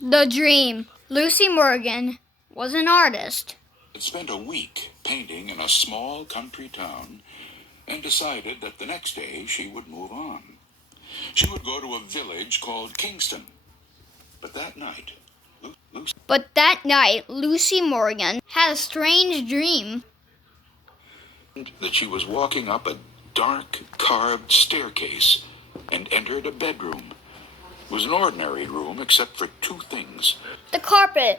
The dream. Lucy Morgan was an artist. Had spent a week painting in a small country town and decided that the next day she would move on. She would go to a village called Kingston. But that night, Lucy Morgan had a strange dream. That she was walking up a dark carved staircase and entered a bedroom. It was an ordinary room except for two things. The carpet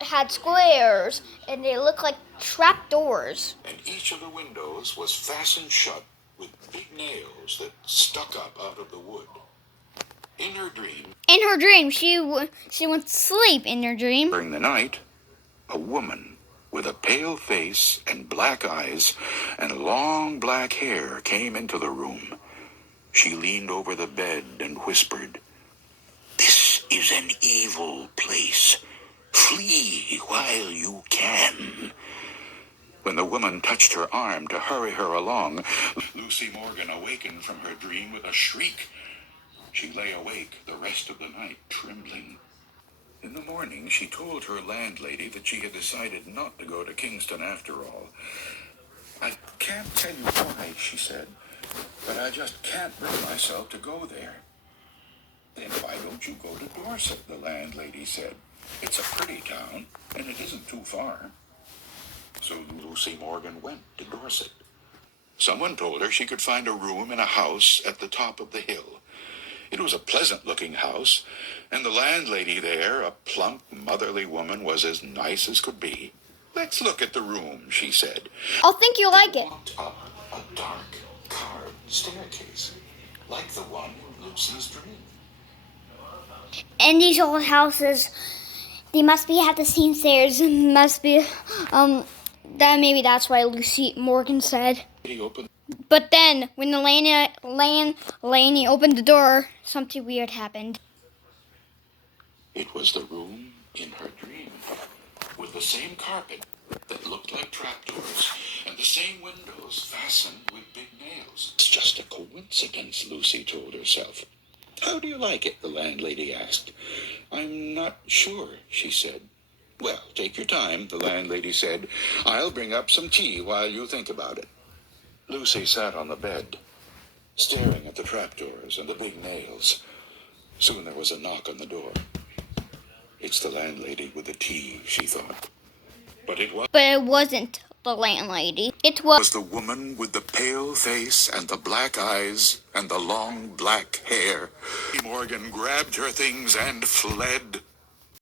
had squares and they looked like trapdoors. And each of the windows was fastened shut with big nails that stuck up out of the wood. In her dream, she went to sleep in her dream. During the night, a woman with a pale face and black eyes and long black hair came into the room. She leaned over the bed and whispered, "This is an evil place. Flee while you can." When the woman touched her arm to hurry her along, Lucy Morgan awakened from her dream with a shriek. She lay awake the rest of the night, trembling. In the morning, she told her landlady that she had decided not to go to Kingston after all. "I can't tell you why," she said, "but I just can't bring myself to go there." "Then why don't you go to Dorset?" the landlady said. "It's a pretty town, and it isn't too far." So Lucy Morgan went to Dorset. Someone told her she could find a room in a house at the top of the hill. It was a pleasant-looking house, and the landlady there, a plump, motherly woman, was as nice as could be. "Let's look at the room," she said. I'll think you'll like it. They walked up a dark, carved staircase, like the one in Lucy's dream. And these old houses, they must have the same stairs. That's why Lucy Morgan said. He opened. But then, when the landlady opened the door, something weird happened. It was the room in her dream, with the same carpet that looked like trapdoors, and the same windows fastened with big nails. "It's just a coincidence," Lucy told herself. "How do you like it?" the landlady asked. "I'm not sure," she said. "Well, take your time," the landlady said. "I'll bring up some tea while you think about it." Lucy sat on the bed, staring at the trapdoors and the big nails. Soon there was a knock on the door. "It's the landlady with the tea," she thought. But it wasn't the landlady. It was the woman with the pale face and the black eyes and the long black hair. Morgan grabbed her things and fled.